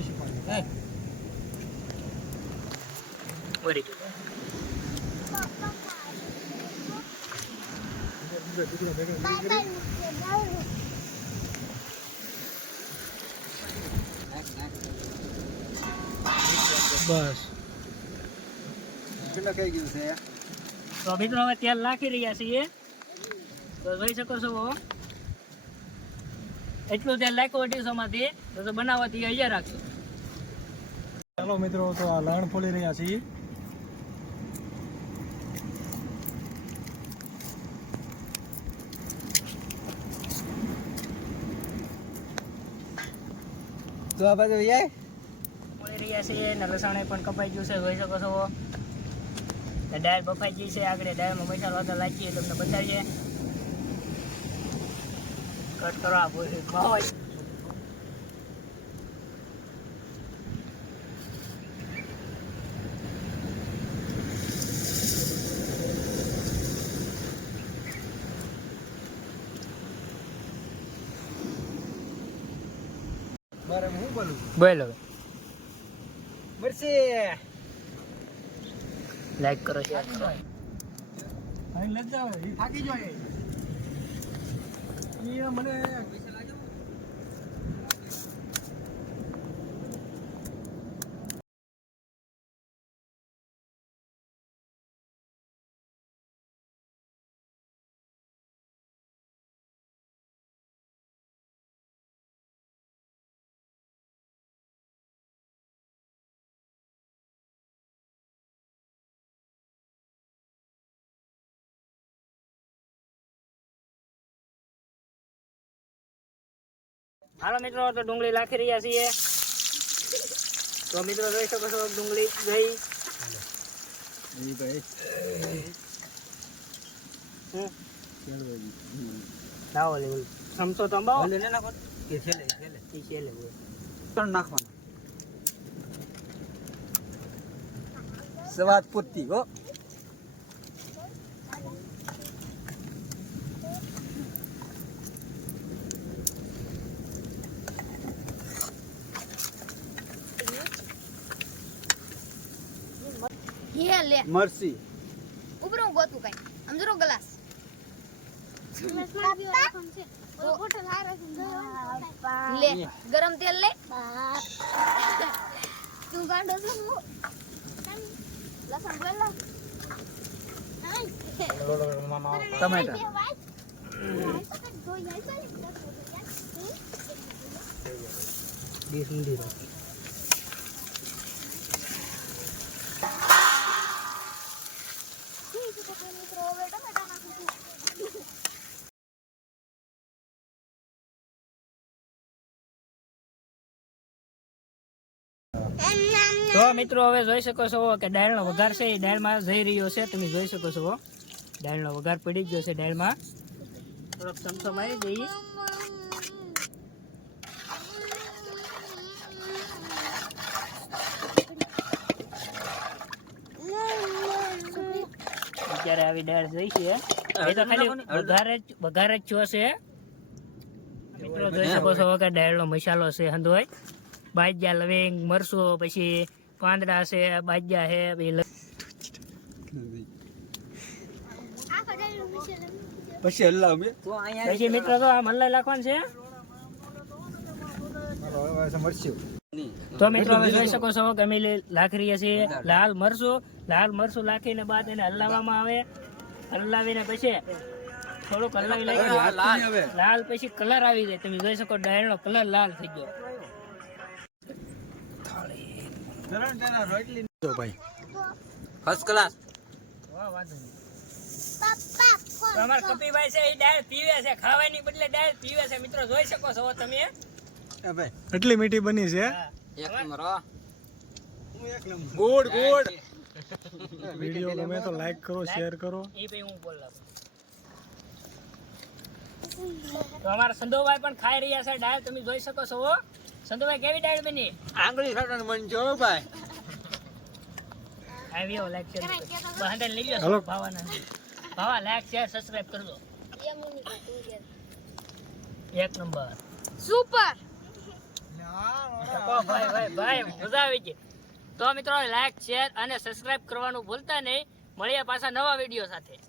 પછી પાણી વેરી બસ કેટલા કઈ ગયું છે તો મિત્રો હવે તેલ નાખી રહ્યા છીએ તો જોઈ શકો છો એટલું તેલ નાખ્યું 250 માંથી તો બનાવવાથી અહીંયા રાખશો ચાલો મિત્રો તો આ લણ ફોલી રહ્યા છીએ તો આ બાજુ યાર ફોલી રહ્યા છીએ અને લસણ પણ કપાઈ ગયું છે જોઈ શકો છો દાળ બફાઈ ગઈ છે આગળ દાળમાં મસાલો હતો લાગીએ તમને બતાવીએ કટ કરો આ બહુ મારે હું બોલું બોલ હવે મરસી લાઈક કરો શેર કરો અહીં લઈ જાવ એ થાકી જાય એ મને હાલો મિત્રો તો ડુંગળી નાખી રહ્યા છીએ તો મિત્રો જોઈ શકો છો ડુંગળી ગઈ ઈ ભાઈ લાવો લેવું સમસો તો અંબાવો ઓલે ને નાખો કે છેલે ઈ છે લે ત્રણ નાખવાનું સ્વાદ પૂરતી હો ये ले મરસી ऊपर હું ગોતું કઈ આમ જરો ગ્લાસ ले गरम तेल ले તું ગાંડો છો લસણ બોલા ટમેટા ડીશ ઊંધી રાખી તો મિત્રો હવે જોઈ શકો છો કે દાળનો વઘાર છે એ દાળમાં જઈ રહ્યો છે તમે જોઈ શકો છો દાળનો વઘાર પડી ગયો છે દાળમાં થોડોક ચમચો મારી દઈએ અત્યારે આવી દાળ જઈ છે એ તો ખાલી વઘાર જ છો છે મિત્રો જોઈ શકો છો કે દાળનો મસાલો છે હંધોય બાજ્યા લવિંગ મરચું પછી પાંદડા છે બાજ્યા છે પછી હલાવ મે પછી મિત્રો તો આ મલાઈ નાખવાનું છે મરસી તો મિત્રો હવે જોઈ શકો છો કે અમે નાખી રહ્યા છીએ લાલ મરચું નાખીને બાદ એને હલાવવામાં આવે હલાવીને પછી થોડુંક હલાવી લઈએ લાલ પછી કલર આવી જાય તમે જોઈ શકો દાળનો કલર લાલ થઈ ગયો તો ભાઈ ફર્સ્ટ ક્લાસ તો અમાર કપીભાઈ છે એ દાળ પીવે છે ખાવાની બદલે દાળ પીવે છે મિત્રો જોઈ શકો છો તમે એ ભાઈ એટલી મીઠી બની છે એક નંબર હો ગુડ વિડીયો ગમે તો લાઈક કરો શેર કરો એ ભાઈ હું બોલાવ તો અમારા સંધોભાઈ પણ ખાઈ રહ્યા છે દાળ તમે જોઈ શકો છો સંધોભાઈ કેવી દાળ બની આંગળી ખાવાનું મન જો ભાઈ આવ્યો લાઈક શેર બહાને લઈ લ્યો હાલો. ભાવા લાઈક શેર સબસ્ક્રાઇબ કરજો એક નંબર सुपर ભાઈ મજા આવી ગઈ. તો મિત્રો લાઈક શેર અને સબસ્ક્રાઇબ કરવાનું ભૂલતા નહીં. મળીએ પાછા નવા વિડીયો સાથે.